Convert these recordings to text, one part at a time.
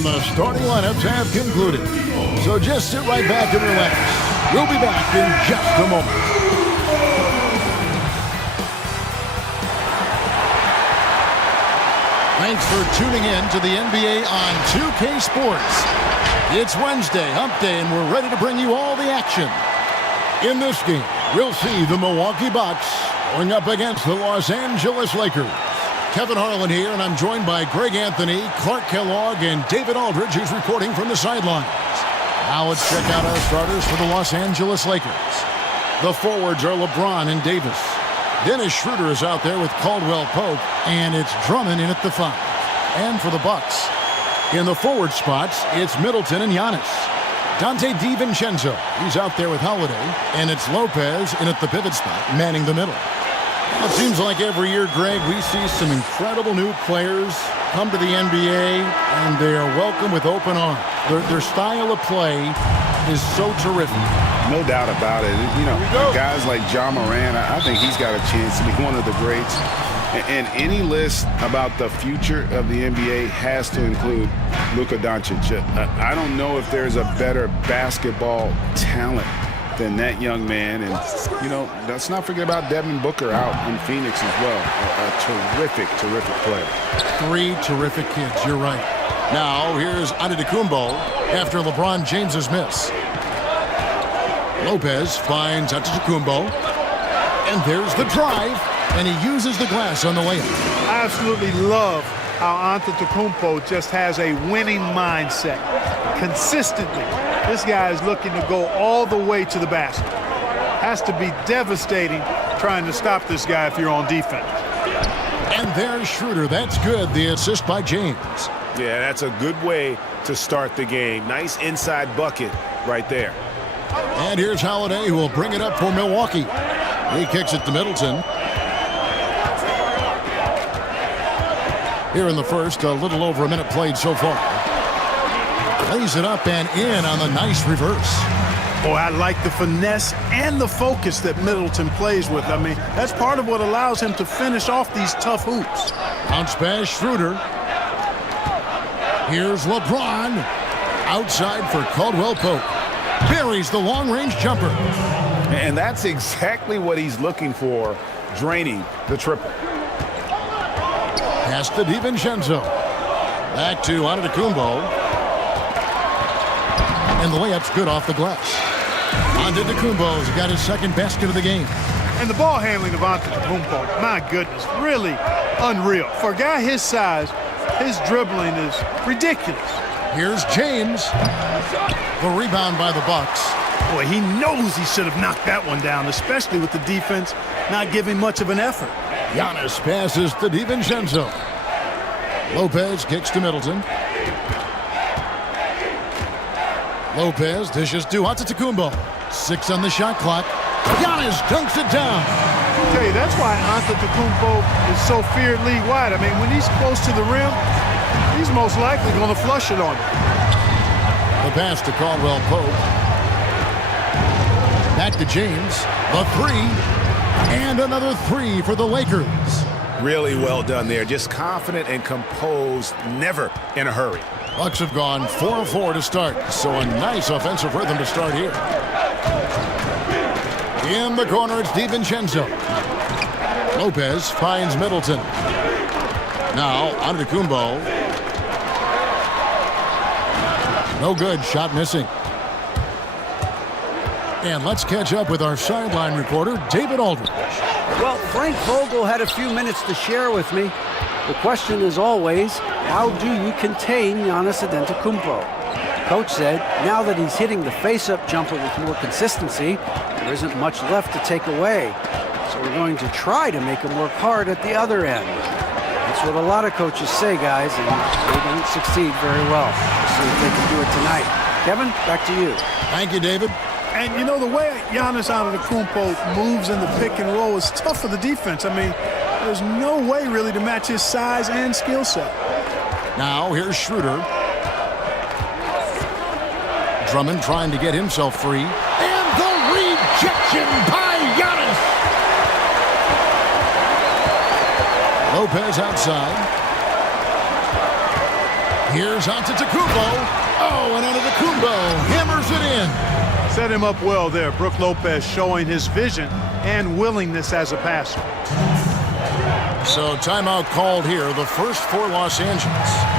And the starting lineups have concluded. So just sit right back and relax. We'll be back in just a moment. Thanks for tuning in to the NBA on 2K Sports. It's Wednesday, hump day, and we're ready to bring you all the action. In this game, we'll see the Milwaukee Bucks going up against the Los Angeles Lakers. Kevin Harlan here, and I'm joined by Greg Anthony, Clark Kellogg, and David Aldridge, who's reporting from the sidelines. Now let's check out our starters for the Los Angeles Lakers. The forwards are LeBron and Davis. Dennis Schroeder is out there with Caldwell Pope, and it's Drummond in at the 5. And for the Bucks, in the forward spots, it's Middleton and Giannis. Dante DiVincenzo, he's out there with Holiday, and it's Lopez in at the pivot spot, manning the middle. It seems like every year, Greg, we see some incredible new players come to the NBA, and they are welcome with open arms. Their style of play is so terrific. No doubt about it. You know, guys like Ja Morant, I think he's got a chance to be one of the greats. And any list about the future of the NBA has to include Luka Doncic. I don't know if there's a better basketball talent than that young man. And, you know, let's not forget about Devin Booker out in Phoenix as well. A terrific, terrific player. 3 terrific kids, you're right. Now, here's Antetokounmpo after LeBron James's miss. Lopez finds Antetokounmpo. And there's the drive, and he uses the glass on the layup. I absolutely love how Antetokounmpo just has a winning mindset. Consistently, this guy is looking to go all the way to the basket. Has to be devastating trying to stop this guy if you're on defense. And there's Schroeder. That's good. The assist by James. Yeah, that's a good way to start the game. Nice inside bucket right there. And here's Holiday, who will bring it up for Milwaukee. He kicks it to Middleton. Here in the first, a little over a minute played so far. Lays it up and in on the nice reverse. Boy, I like the finesse and the focus that Middleton plays with. I mean, that's part of what allows him to finish off these tough hoops. Bounce pass, Schroeder. Here's LeBron. Outside for Caldwell Pope. Buries the long-range jumper. And that's exactly what he's looking for, draining the triple. Pass to DiVincenzo. Back to Antetokounmpo. And the layup's good off the glass. Antetokounmpo's got his second basket of the game. And the ball handling of Antetokounmpo, my goodness, really unreal. For a guy his size, his dribbling is ridiculous. Here's James. The rebound by the Bucks. Boy, he knows he should have knocked that one down, especially with the defense not giving much of an effort. Giannis passes to DiVincenzo. Lopez kicks to Middleton. Lopez dishes to Antetokounmpo. 6 on the shot clock. Giannis dunks it down. I tell you, that's why Antetokounmpo is so feared league wide. I mean, when he's close to the rim, he's most likely going to flush it on him. The pass to Caldwell Pope. Back to James. The 3. And another 3 for the Lakers. Really well done there. Just confident and composed, never in a hurry. Bucks have gone 4-4 to start, so a nice offensive rhythm to start here. In the corner, it's DiVincenzo. Lopez finds Middleton. Now, Antetokounmpo. No good, shot missing. And let's catch up with our sideline reporter, David Aldridge. Well, Frank Vogel had a few minutes to share with me. The question is always, how do you contain Giannis Antetokounmpo? Coach said, now that he's hitting the face-up jumper with more consistency, there isn't much left to take away. So we're going to try to make him work hard at the other end. That's what a lot of coaches say, guys, and they don't succeed very well. We'll see if they can do it tonight. Kevin, back to you. Thank you, David. And, you know, the way Giannis Antetokounmpo moves in the pick and roll is tough for the defense. I mean, there's no way really to match his size and skill set. Now, here's Schroeder. Drummond trying to get himself free. And the rejection by Giannis. Lopez outside. Here's Antetokounmpo. Oh, and Antetokounmpo hammers it in. Set him up well there. Brook Lopez showing his vision and willingness as a passer. So timeout called here, the first for Los Angeles.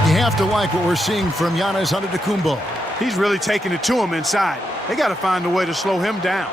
You have to like what we're seeing from Giannis Antetokounmpo. He's really taking it to him inside. They got to find a way to slow him down.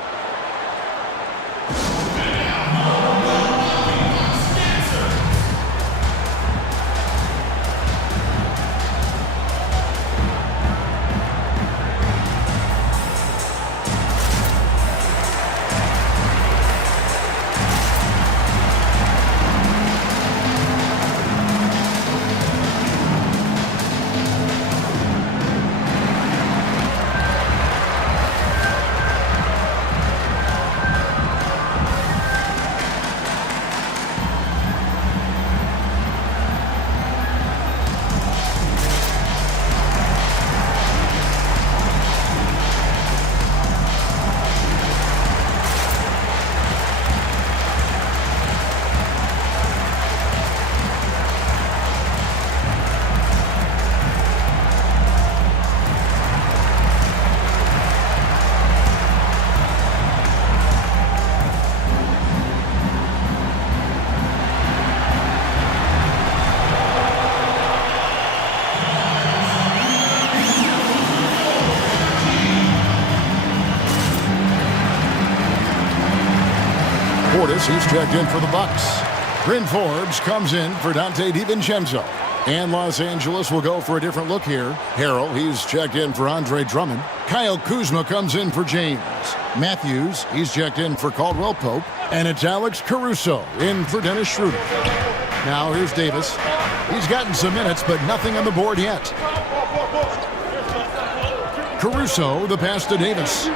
He's checked in for the Bucks. Bryn Forbes comes in for Dante DiVincenzo. And Los Angeles will go for a different look here. Harrell, he's checked in for Andre Drummond. Kyle Kuzma comes in for James. Matthews, he's checked in for Caldwell Pope. And it's Alex Caruso in for Dennis Schroeder. Now here's Davis. He's gotten some minutes, but nothing on the board yet. Caruso, the pass to Davis.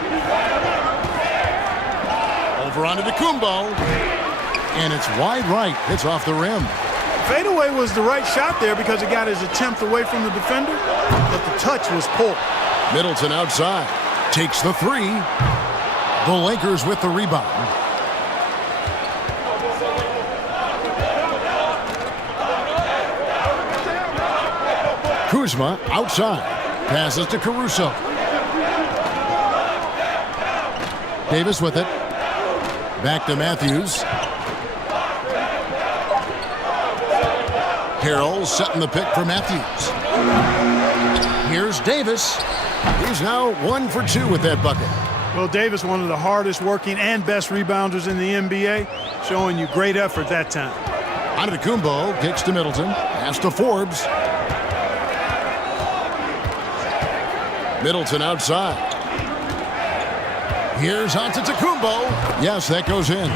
Over onto Antetokounmpo, and it's wide right. It's off the rim. Fadeaway was the right shot there because it got his attempt away from the defender, but the touch was poor. Middleton outside. Takes the three. The Lakers with the rebound. Kuzma outside. Passes to Caruso. Davis with it. Back to Matthews. Harrell setting the pick for Matthews. Here's Davis. He's now 1 for 2 with that bucket. Well, Davis, one of the hardest working and best rebounders in the NBA, showing you great effort that time. Antetokounmpo kicks to Middleton. Pass to Forbes. Middleton outside. Here's Antetokounmpo. Yes, that goes in.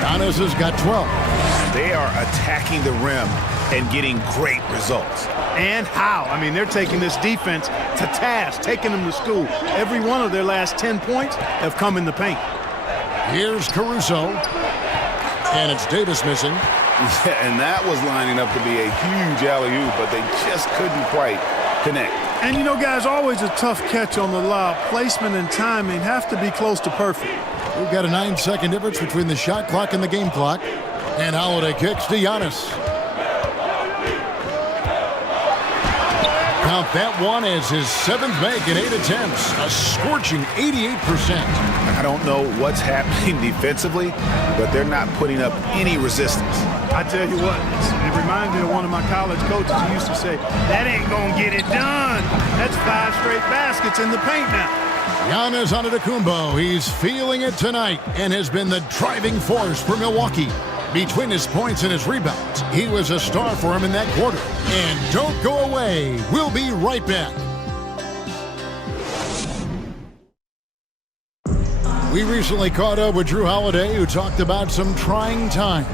Giannis has got 12. They are attacking the rim and getting great results. And how? I mean, they're taking this defense to task, taking them to school. Every one of their last 10 points have come in the paint. Here's Caruso. And it's Davis missing. Yeah, and that was lining up to be a huge alley-oop, but they just couldn't quite connect. And, you know, guys, always a tough catch on the lob. Placement and timing have to be close to perfect. We've got a 9-second difference between the shot clock and the game clock. And Holiday kicks to Giannis. Count that one as his 7th make in 8 attempts. A scorching 88%. I don't know what's happening defensively, but they're not putting up any resistance. I tell you what, it reminds me of one of my college coaches who used to say, that ain't gonna get it done. That's 5 straight baskets in the paint now. Giannis Antetokounmpo, he's feeling it tonight and has been the driving force for Milwaukee. Between his points and his rebounds, he was a star for him in that quarter. And don't go away. We'll be right back. We recently caught up with Drew Holiday, who talked about some trying times.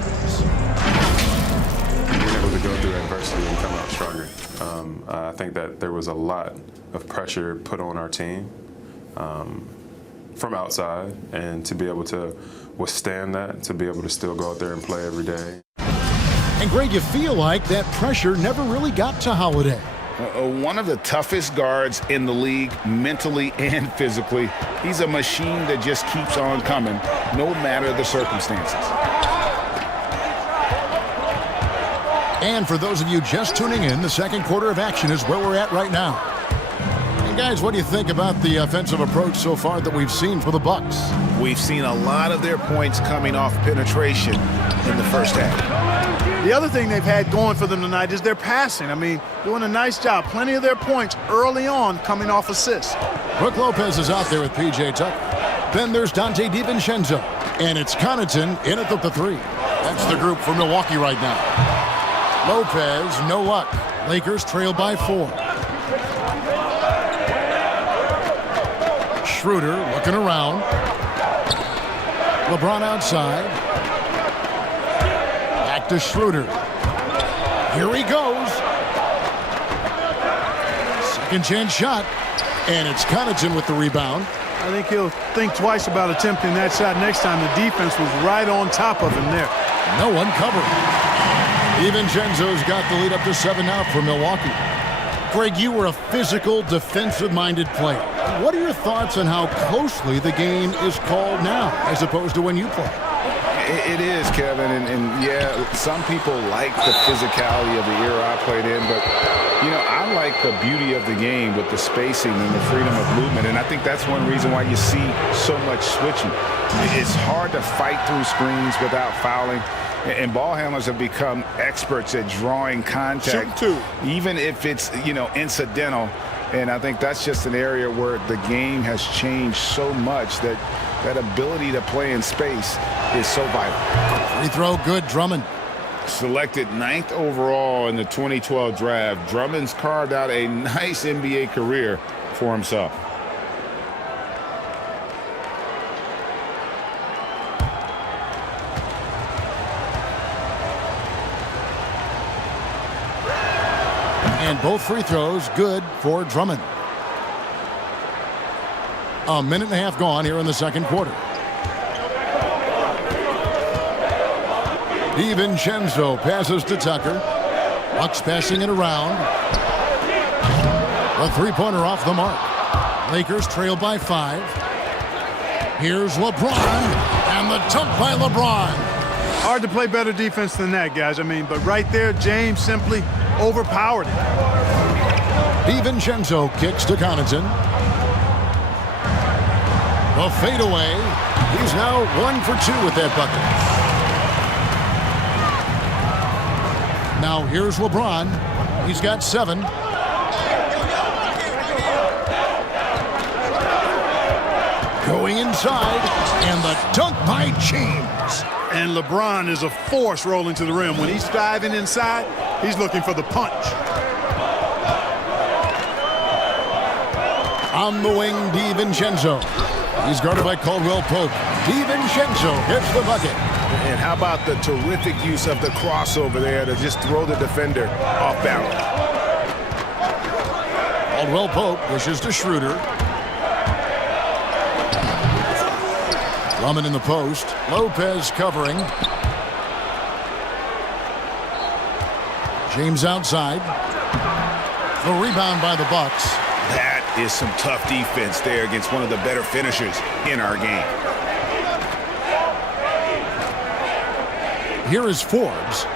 Being able to go through adversity and come out stronger. I think that there was a lot of pressure put on our team from outside, and to be able to withstand that, to be able to still go out there and play every day. And Greg, you feel like that pressure never really got to Holiday. One of the toughest guards in the league, mentally and physically. He's a machine that just keeps on coming, no matter the circumstances. And for those of you just tuning in, the second quarter of action is where we're at right now. And guys, what do you think about the offensive approach so far that we've seen for the Bucks? We've seen a lot of their points coming off penetration in the first half. The other thing they've had going for them tonight is their passing. I mean, doing a nice job. Plenty of their points early on coming off assists. Brook Lopez is out there with P.J. Tucker. Then there's Dante DiVincenzo. And it's Connaughton in at the three. That's the group for Milwaukee right now. Lopez, no luck. Lakers trail by 4. Schroeder looking around. LeBron outside. Back to Schroeder. Here he goes. Second chance shot. And it's Connaughton with the rebound. I think he'll think twice about attempting that shot next time. The defense was right on top of him there. No one covered. DiVincenzo's got the lead up to 7 now for Milwaukee. Greg, you were a physical, defensive-minded player. What are your thoughts on how closely the game is called now as opposed to when you play? It is, Kevin, and yeah, some people like the physicality of the era I played in, but, you know, I like the beauty of the game with the spacing and the freedom of movement, and I think that's one reason why you see so much switching. It's hard to fight through screens without fouling, and ball handlers have become experts at drawing contact, even if it's, you know, incidental. And I think that's just an area where the game has changed so much that that ability to play in space is so vital. Free throw good, Drummond. Selected 9th overall in the 2012 draft, Drummond's carved out a nice NBA career for himself. And both free throws good for Drummond. A minute and a half gone here in the second quarter. DiVincenzo passes to Tucker. Bucks passing it around. A three-pointer off the mark. Lakers trail by 5. Here's LeBron, and the dunk by LeBron. Hard to play better defense than that, guys. I mean, but right there, James simply overpowered it. DiVincenzo kicks to Connaughton. The fadeaway. He's now 1 for 2 with that bucket. Now here's LeBron. He's got 7. Going inside, and the dunk by James. And LeBron is a force rolling to the rim. When he's diving inside, he's looking for the punch. On the wing, DiVincenzo. He's guarded by Caldwell Pope. DiVincenzo hits the bucket. And how about the terrific use of the crossover there to just throw the defender off balance. Caldwell Pope wishes to Schroeder. Drummond in the post. Lopez covering. James outside. The rebound by the Bucks. That is some tough defense there against one of the better finishers in our game. Here is Forbes.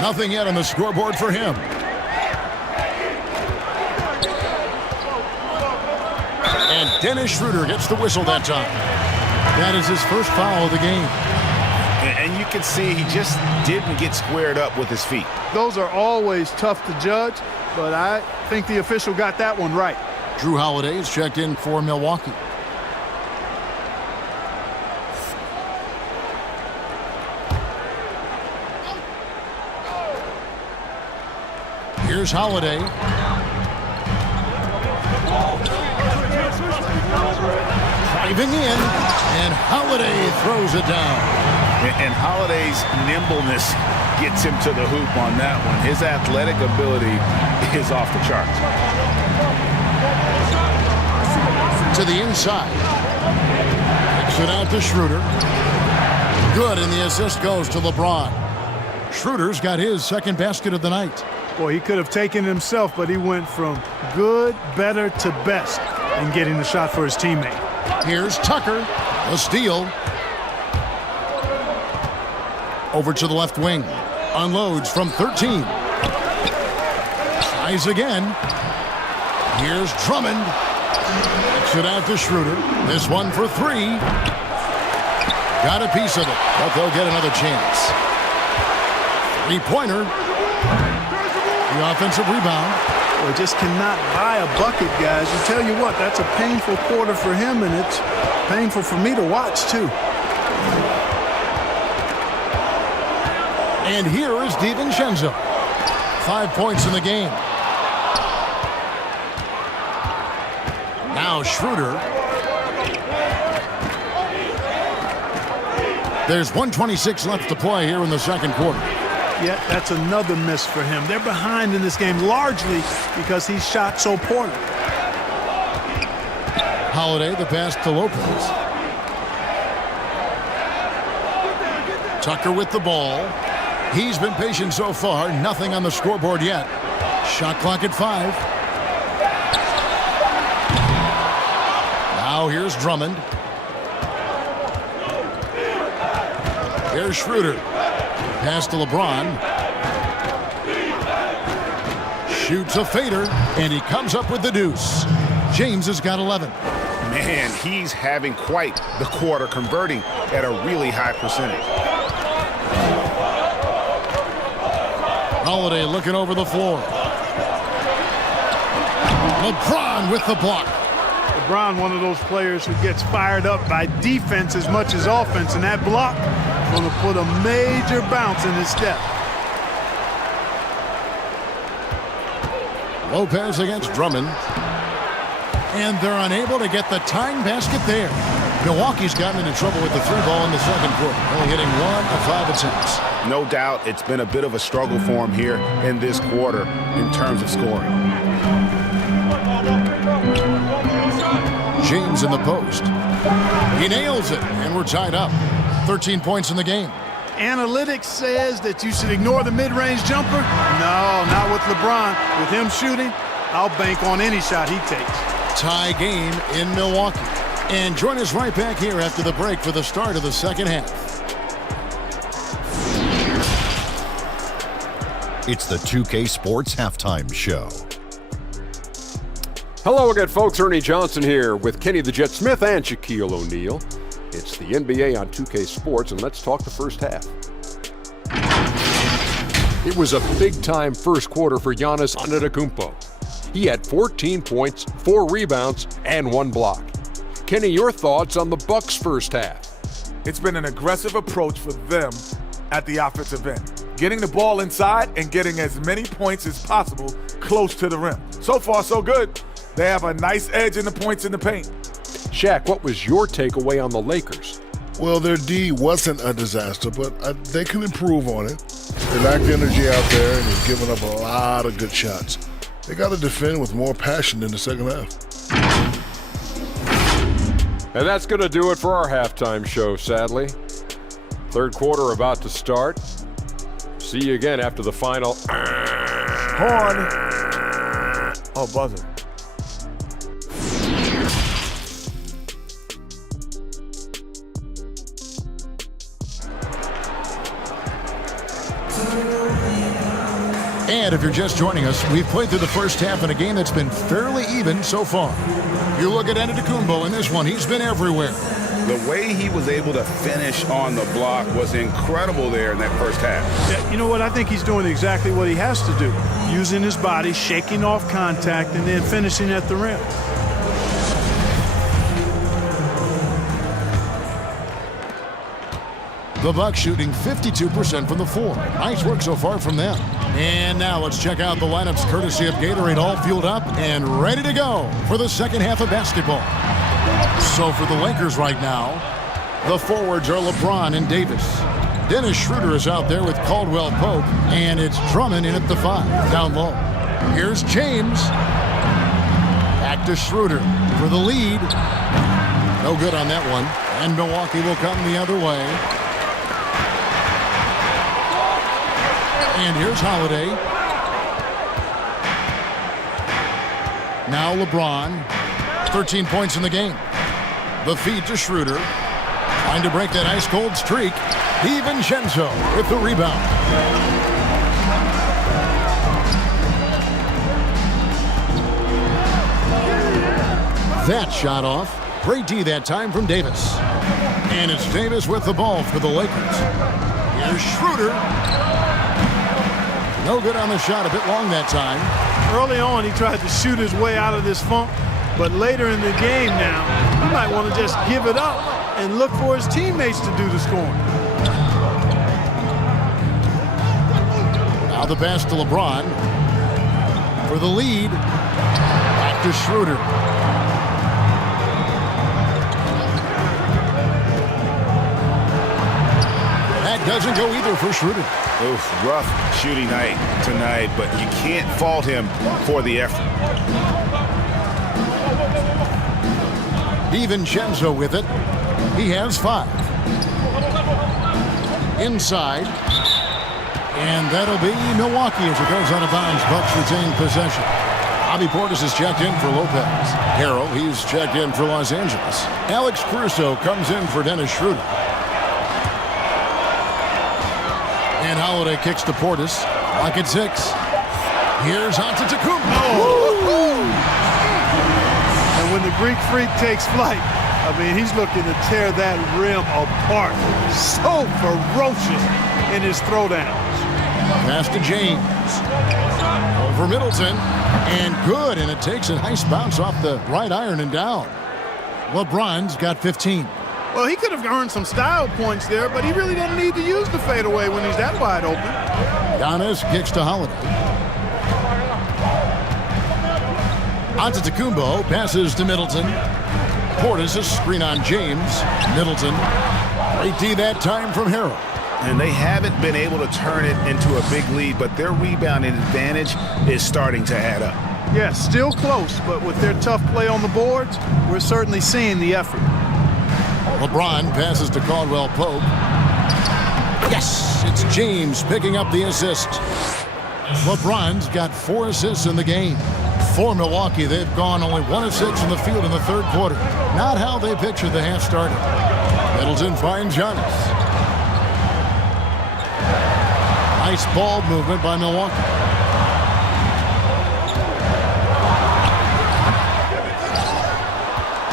Nothing yet on the scoreboard for him. And Dennis Schroeder gets the whistle that time. That is his first foul of the game. And you can see he just didn't get squared up with his feet. Those are always tough to judge, but I think the official got that one right. Drew Holiday is checked in for Milwaukee. Here's Holiday. Driving in, and Holiday throws it down. And Holiday's nimbleness gets him to the hoop on that one. His athletic ability is off the charts. To the inside. Kicks it out to Schroeder. Good, and the assist goes to LeBron. Schroeder's got his second basket of the night. Boy, he could have taken it himself, but he went from good, better to best in getting the shot for his teammate. Here's Tucker. A steal. Over to the left wing. Unloads from 13. Tries again. Here's Drummond. Kicks it out to Schroeder. This one for three. Got a piece of it, but they'll get another chance. Three-pointer. The offensive rebound. Well, just cannot buy a bucket, guys. I tell you what, that's a painful quarter for him, and it's painful for me to watch, too. And here is DiVincenzo. 5 points in the game. Now Schroeder. There's 1:26 left to play here in the second quarter. Yeah, that's another miss for him. They're behind in this game largely because he shot so poorly. Holiday, the pass to Lopez. Tucker with the ball. He's been patient so far. Nothing on the scoreboard yet. Shot clock at 5. Now here's Drummond. Here's Schroeder. Pass to LeBron. Shoots a fader, and he comes up with the deuce. James has got 11. Man, he's having quite the quarter, converting at a really high percentage. Holiday looking over the floor. LeBron with the block. LeBron, one of those players who gets fired up by defense as much as offense, and that block is going to put a major bounce in his step. Lopez against Drummond. And they're unable to get the tying basket there. Milwaukee's gotten into trouble with the three ball in the second quarter, only hitting 1 of 5 attempts. No doubt it's been a bit of a struggle for him here in this quarter in terms of scoring. James in the post. He nails it, and we're tied up. 13 points in the game. Analytics says that you should ignore the mid-range jumper. No, not with LeBron. With him shooting, I'll bank on any shot he takes. Tie game in Milwaukee. And join us right back here after the break for the start of the second half. It's the 2K Sports Halftime Show. Hello again, folks. Ernie Johnson here with Kenny the Jet Smith and Shaquille O'Neal. It's the NBA on 2K Sports, and let's talk the first half. It was a big-time first quarter for Giannis Antetokounmpo. He had 14 points, 4 rebounds, and 1 block. Kenny, your thoughts on the Bucks' first half? It's been an aggressive approach for them at the offensive end, getting the ball inside and getting as many points as possible close to the rim. So far, so good. They have a nice edge in the points in the paint. Shaq, what was your takeaway on the Lakers? Well, their D wasn't a disaster, but they can improve on it. They lacked energy out there, and they've given up a lot of good shots. They got to defend with more passion in the second half. And that's going to do it for our halftime show, sadly. Third quarter about to start. See you again after the final. Horn. Oh, buzzer. And if you're just joining us, we've played through the first half in a game that's been fairly even so far. You look at Antetokounmpo in this one, he's been everywhere. The way he was able to finish on the block was incredible there in that first half. Yeah, you know what? I think he's doing exactly what he has to do. Using his body, shaking off contact, and then finishing at the rim. The Bucks shooting 52% from the floor. Nice work so far from them. And now let's check out the lineups courtesy of Gatorade, all fueled up and ready to go for the second half of basketball. So for the Lakers right now, the forwards are LeBron and Davis. Dennis Schroeder is out there with Caldwell Pope, and it's Drummond in at the 5, down low. Here's James. Back to Schroeder for the lead. No good on that one. And Milwaukee will come the other way. And here's Holiday. Now LeBron. 13 points in the game. The feed to Schroeder. Trying to break that ice-cold streak. DiVincenzo with the rebound. that shot off. Great D that time from Davis. And it's Davis with the ball for the Lakers. Here's Schroeder. No good on the shot, a bit long that time. Early on, he tried to shoot his way out of this funk, but later in the game now, he might want to just give it up and look for his teammates to do the scoring. Now the pass to LeBron for the lead. Back to Schroeder. That doesn't go either for Schroeder. Oof, rough shooting night tonight, but you can't fault him for the effort. DiVincenzo with it. He has 5. Inside. And that'll be Milwaukee as it goes out of bounds. Bucks retain possession. Bobby Portis is checked in for Lopez. Harrell, he's checked in for Los Angeles. Alex Caruso comes in for Dennis Schroeder. And Holiday kicks to Portis. Lock at 6. Here's Antetokounmpo. And when the Greek Freak takes flight, I mean, he's looking to tear that rim apart. So ferocious in his throwdowns. Pass to James. Over Middleton. And good. And it takes a nice bounce off the right iron and down. LeBron's got 15. Well, he could have earned some style points there, but he really doesn't need to use the fadeaway when he's that wide open. Giannis kicks to Holiday. Antetokounmpo passes to Middleton. Portis, a screen on James. Middleton. Great D that time from Harrell. And they haven't been able to turn it into a big lead, but their rebounding advantage is starting to add up. Yes, still close, but with their tough play on the boards, we're certainly seeing the effort. LeBron passes to Caldwell Pope. Yes, it's James picking up the assist. LeBron's got 4 assists in the game. For Milwaukee, they've gone only 1 of 6 in the field in the third quarter. Not how they pictured the half started. Middleton finds Giannis. Nice ball movement by Milwaukee.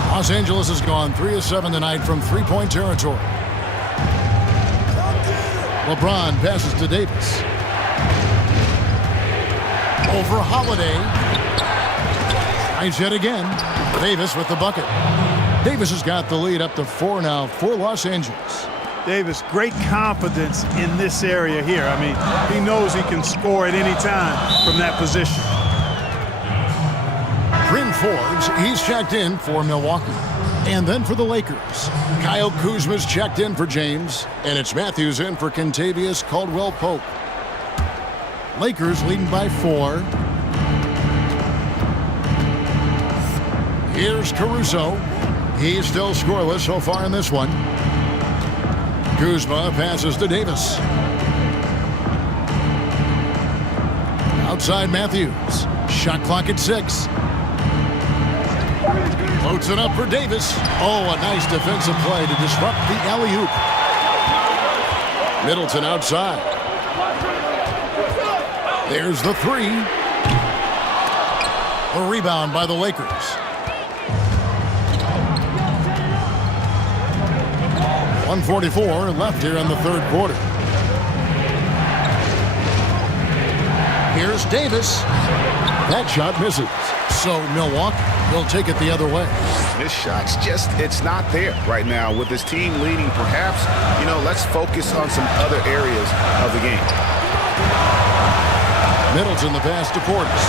Los Angeles has gone 3 of 7 tonight from three-point territory. LeBron passes to Davis. Over Holiday. Nice hit again. Davis with the bucket. Davis has got the lead up to 4 now for Los Angeles. Davis, great confidence in this area here. I mean, he knows he can score at any time from that position. Bryn Forbes, he's checked in for Milwaukee. And then for the Lakers, Kyle Kuzma's checked in for James. And it's Matthews in for Kentavious Caldwell-Pope. Lakers leading by 4. Here's Caruso. He's still scoreless so far in this one. Kuzma passes to Davis. Outside Matthews. Shot clock at 6. Loads it up for Davis. Oh, a nice defensive play to disrupt the alley-oop. Middleton outside. There's the 3. A rebound by the Lakers. 1:44 left here in the third quarter. Here's Davis. That shot misses. So Milwaukee will take it the other way. This shot's just, it's not there right now. With his team leading, perhaps, let's focus on some other areas of the game. Middleton the pass to Portis.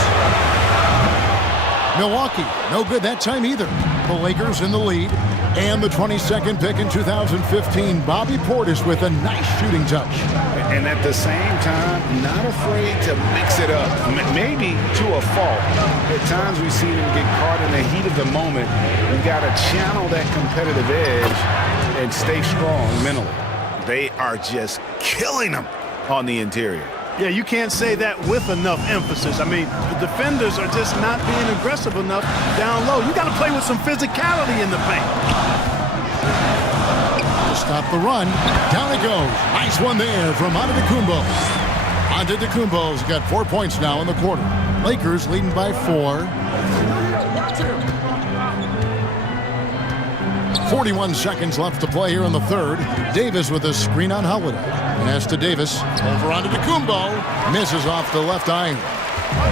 Milwaukee, no good that time either. The Lakers in the lead. And the 22nd pick in 2015, Bobby Portis with a nice shooting touch. And at the same time, not afraid to mix it up. Maybe to a fault. At times we've seen him get caught in the heat of the moment. We've got to channel that competitive edge and stay strong mentally. They are just killing them on the interior. Yeah, you can't say that with enough emphasis. I mean, the defenders are just not being aggressive enough down low. You got to play with some physicality in the paint. To stop the run, down it goes. Nice one there from Antetokounmpo. Antetokounmpo's got 4 points now in the quarter. Lakers leading by 4. 41 seconds left to play here in the third. Davis with a screen on Holiday. Pass to Davis. Over onto DeCumbo. Misses off the left iron.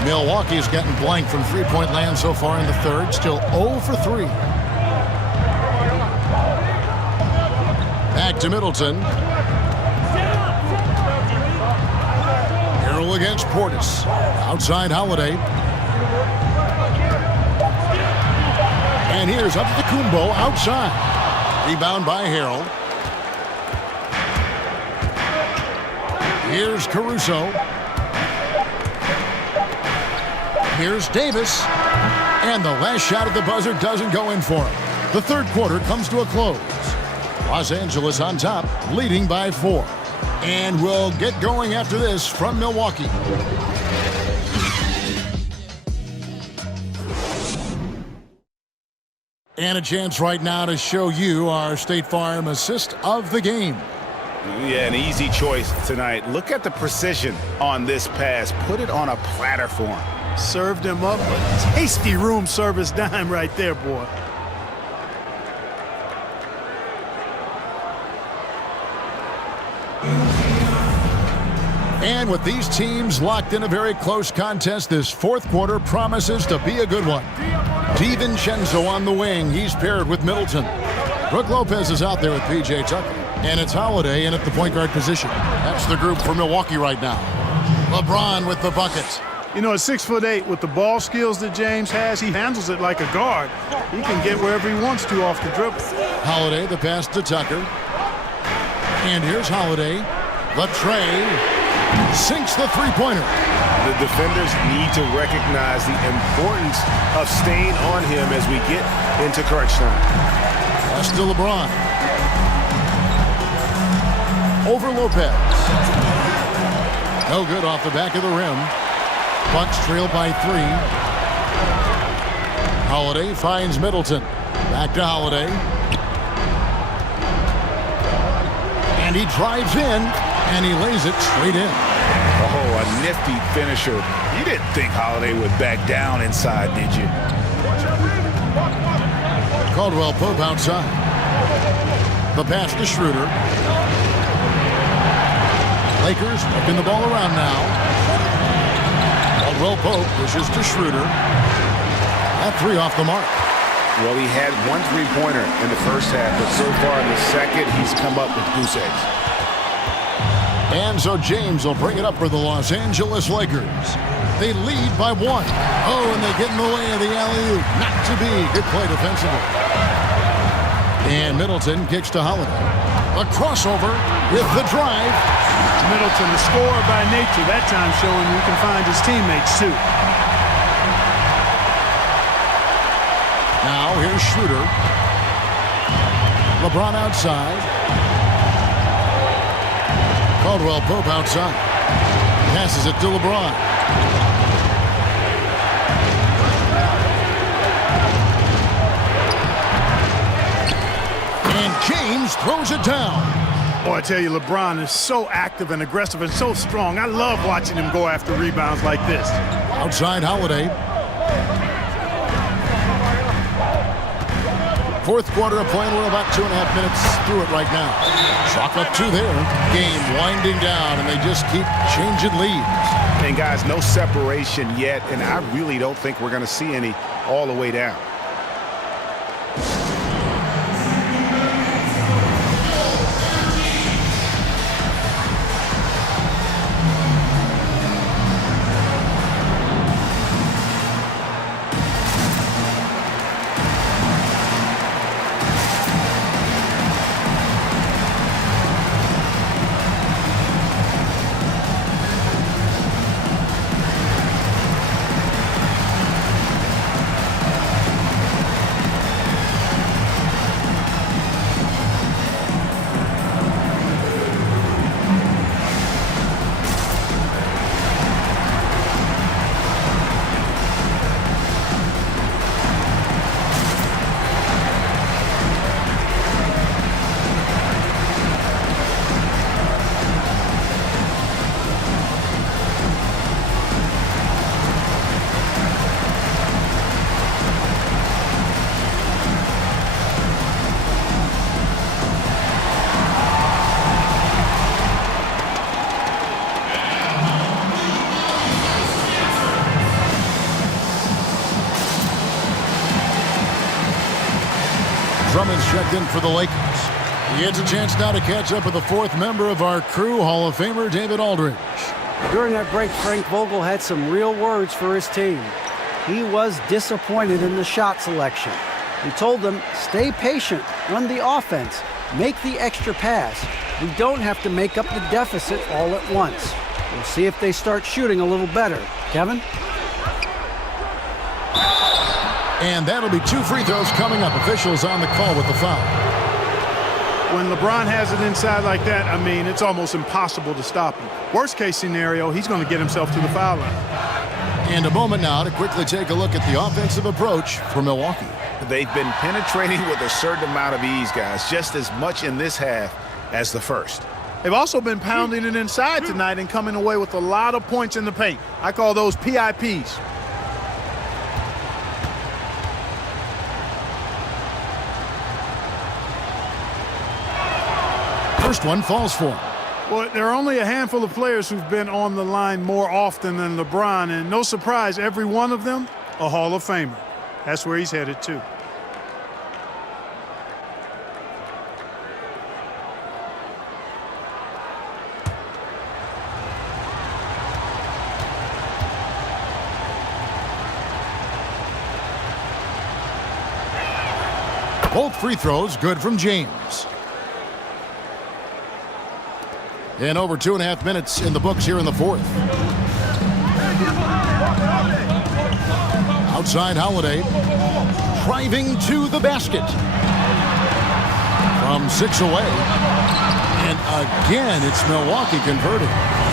Milwaukee's gotten blank from three-point land so far in the third. Still 0 for 3. Back to Middleton. Harrell against Portis. Outside Holiday. And here's up to DeCumbo outside. Rebound by Harrell. Here's Caruso. Here's Davis. And the last shot at the buzzer doesn't go in for him. The third quarter comes to a close. Los Angeles on top, leading by 4. And we'll get going after this from Milwaukee. And a chance right now to show you our State Farm assist of the game. Yeah, an easy choice tonight. Look at the precision on this pass. Put it on a platter for him. Served him up a tasty room service dime right there, boy. And with these teams locked in a very close contest, this fourth quarter promises to be a good one. DiVincenzo on the wing. He's paired with Middleton. Brook Lopez is out there with P.J. Tucker. And it's Holiday in at the point guard position. That's the group for Milwaukee right now. LeBron with the buckets. You know, at 6'8", with the ball skills that James has, he handles it like a guard. He can get wherever he wants to off the dribble. Holiday, the pass to Tucker. And here's Holiday. The tray. Sinks the three-pointer. The defenders need to recognize the importance of staying on him as we get into crunch time. Pass to LeBron. Over Lopez. No good off the back of the rim. Bucks trail by 3. Holiday finds Middleton. Back to Holiday. And he drives in, and he lays it straight in. Oh, a nifty finisher. You didn't think Holiday would back down inside, did you? Caldwell Pope outside. The pass to Schroeder. Lakers working the ball around now. Caldwell Pope pushes to Schroeder. That 3 off the mark. Well, he had 1 3-pointer in the first half, but so far in the second, he's come up with goose eggs. And so James will bring it up for the Los Angeles Lakers. They lead by 1. Oh, and they get in the way of the alley-oop. Not to be. Good play defensively. And Middleton kicks to Holiday. A crossover with the drive. Middleton, the scorer by nature, that time showing he can find his teammates too. Now here's Schroeder. LeBron outside. Caldwell Pope outside. Passes it to LeBron. And James throws it down. Boy, I tell you, LeBron is so active and aggressive and so strong. I love watching him go after rebounds like this. Outside Holiday. Fourth quarter of play, and we're about 2.5 minutes through it right now. Chalk up 2 there. Game winding down, and they just keep changing leads. And guys, no separation yet, and I really don't think we're going to see any all the way down. Drummond's checked in for the Lakers. He gets a chance now to catch up with the fourth member of our crew, Hall of Famer David Aldridge. During that break, Frank Vogel had some real words for his team. He was disappointed in the shot selection. He told them, stay patient, run the offense, make the extra pass. We don't have to make up the deficit all at once. We'll see if they start shooting a little better. Kevin? And that'll be 2 free throws coming up. Officials on the call with the foul. When LeBron has it inside like that, I mean, it's almost impossible to stop him. Worst case scenario, he's going to get himself to the foul line. And a moment now to quickly take a look at the offensive approach for Milwaukee. They've been penetrating with a certain amount of ease, guys, just as much in this half as the first. They've also been pounding it inside tonight and coming away with a lot of points in the paint. I call those PIPs. First one falls for him. Well, there are only a handful of players who've been on the line more often than LeBron, and no surprise, every one of them a Hall of Famer. That's where he's headed to. Both free throws good from James. And over 2.5 minutes in the books here in the fourth. Outside Holiday, driving to the basket. From 6 away. And again, it's Milwaukee converting.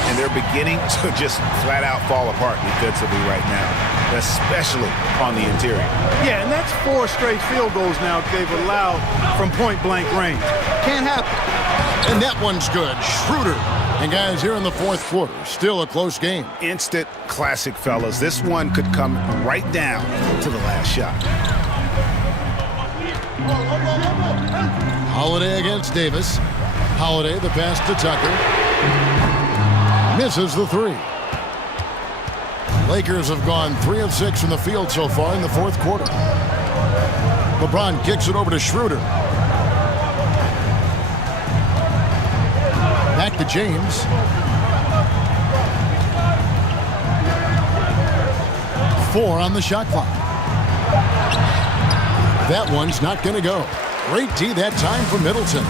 And they're beginning to just flat out fall apart defensively right now, especially on the interior. Yeah, and that's 4 straight field goals now they've allowed from point-blank range. Can't happen. And that one's good. Schroeder. And guys, here in the fourth quarter, still a close game. Instant classic, fellas. This one could come right down to the last shot. Holiday against Davis. Holiday, the pass to Tucker. Misses the 3. Lakers have gone 3 of 6 from the field so far in the fourth quarter. LeBron kicks it over to Schroeder. Back to James. Four on the shot clock. That one's not going to go. Great D that time for Middleton.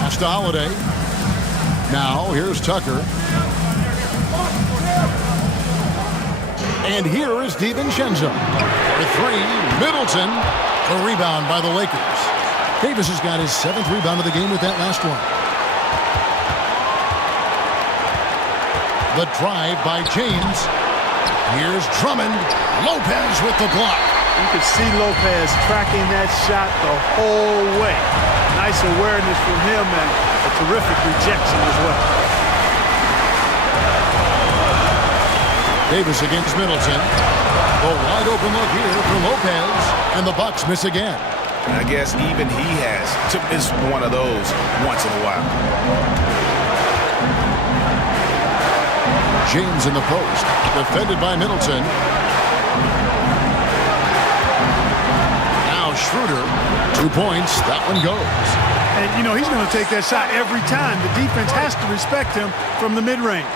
Pass to Holiday. Now here's Tucker. And here is DiVincenzo. For 3, Middleton. A rebound by the Lakers. Davis has got his 7th rebound of the game with that last one. The drive by James. Here's Drummond. Lopez with the block. You can see Lopez tracking that shot the whole way. Nice awareness from him and a terrific rejection as well. Davis against Middleton. A wide open look here for Lopez. And the Bucks miss again. I guess even he has to miss one of those once in a while. James in the post. Defended by Middleton. Now Schroeder. 2 points. That one goes. And, you know, he's going to take that shot every time. The defense has to respect him from the mid-range.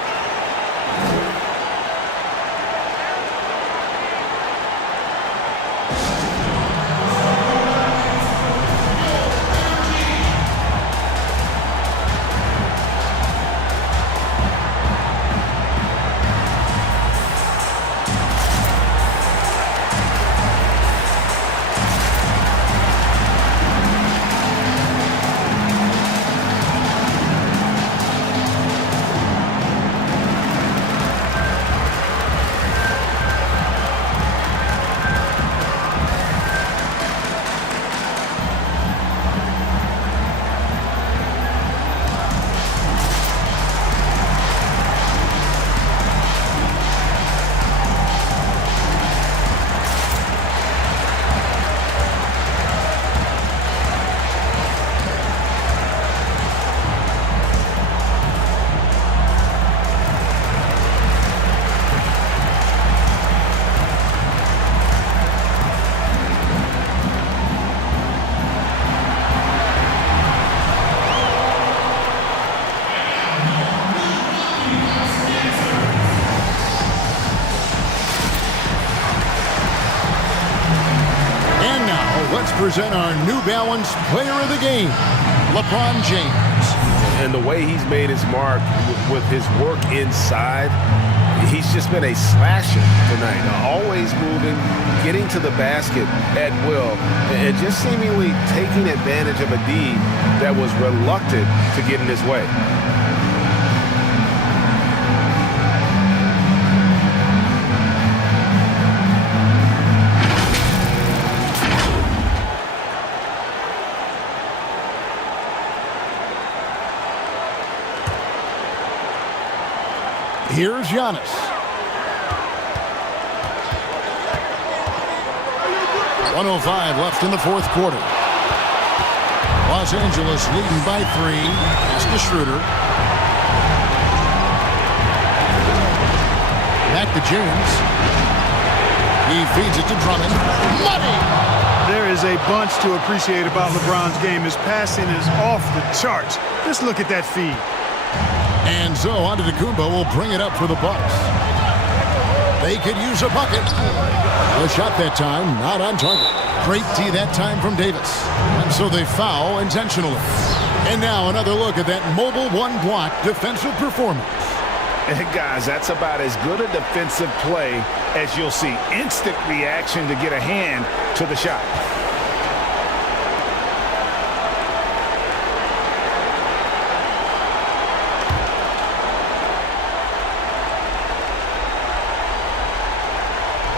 present our New Balance Player of the Game, LeBron James. And the way he's made his mark with his work inside, he's just been a slasher tonight. Always moving, getting to the basket at will, and just seemingly taking advantage of a D that was reluctant to get in his way. Here's Giannis. .105 left in the fourth quarter. Los Angeles leading by 3. Pass to Schroeder. Back to James. He feeds it to Drummond. Money! There is a bunch to appreciate about LeBron's game. His passing is off the charts. Just look at that feed. And so Antetokounmpo will bring it up for the Bucks. They could use a bucket. A shot that time, not on target. Great D that time from Davis. And so they foul intentionally. And now another look at that mobile one-block defensive performance. And guys, that's about as good a defensive play as you'll see. Instant reaction to get a hand to the shot.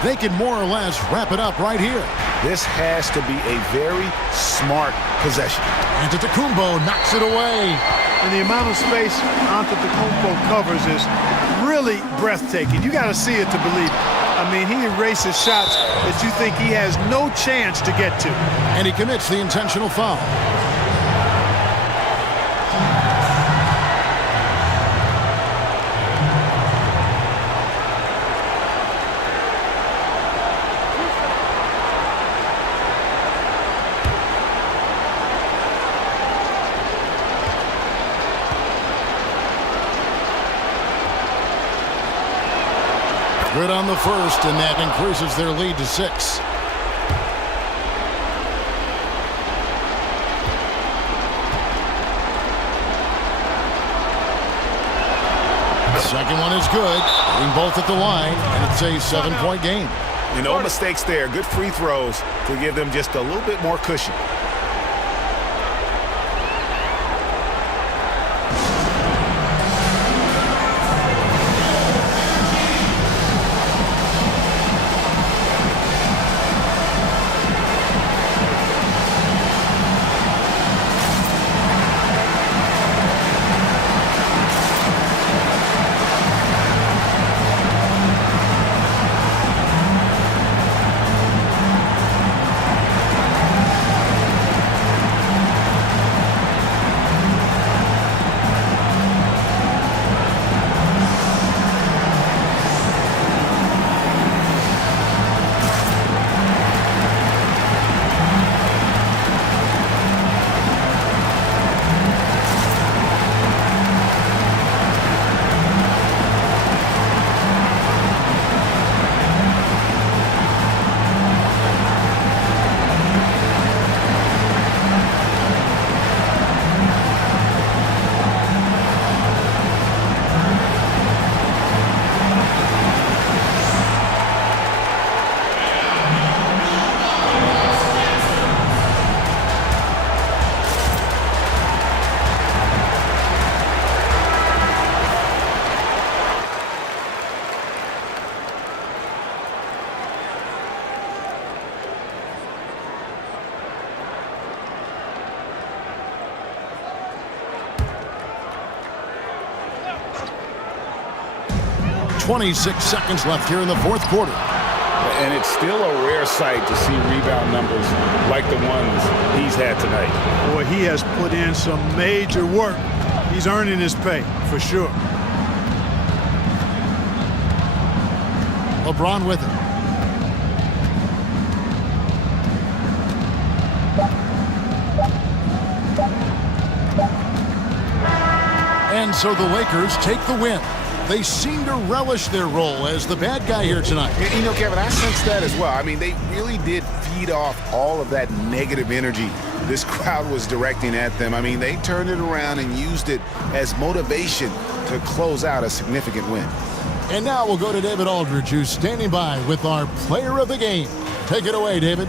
They can more or less wrap it up right here. This has to be a very smart possession. Antetokounmpo knocks it away. And the amount of space Antetokounmpo covers is really breathtaking. You got to see it to believe it. I mean, he erases shots that you think he has no chance to get to. And he commits the intentional foul. Good on the first, and that increases their lead to 6. The second one is good. Hitting both at the line, and it's a 7-point game. No mistakes there. Good free throws to give them just a little bit more cushion. .26 seconds left here in the fourth quarter. And it's still a rare sight to see rebound numbers like the ones he's had tonight. Boy, he has put in some major work. He's earning his pay, for sure. LeBron with it. And so the Lakers take the win. They seem to relish their role as the bad guy here tonight. You know, Kevin, I sense that as well. I mean, they really did feel beat off all of that negative energy this crowd was directing at them. I mean, they turned it around and used it as motivation to close out a significant win. And now we'll go to David Aldridge, who's standing by with our player of the game. Take it away, David.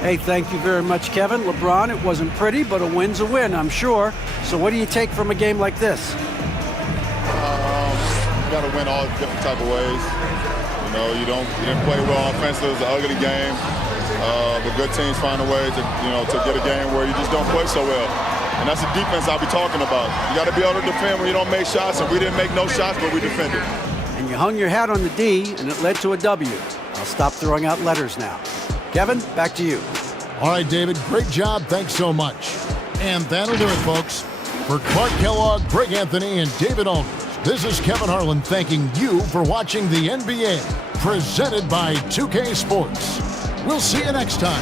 Hey, thank you very much, Kevin. LeBron, it wasn't pretty, but a win's a win, I'm sure. So what do you take from a game like this? You got to win all different type of ways. You know, you didn't play well offensively. It was an ugly game. The good teams find a way to get a game where you just don't play so well. And that's the defense I'll be talking about. You got to be able to defend when you don't make shots, and we didn't make no shots, but we defended. And you hung your hat on the D, and it led to a W. I'll stop throwing out letters now. Kevin, back to you. All right, David, great job. Thanks so much. And that'll do it, folks. For Clark Kellogg, Greg Anthony, and David Aldridge, this is Kevin Harlan thanking you for watching the NBA, presented by 2K Sports. We'll see you next time.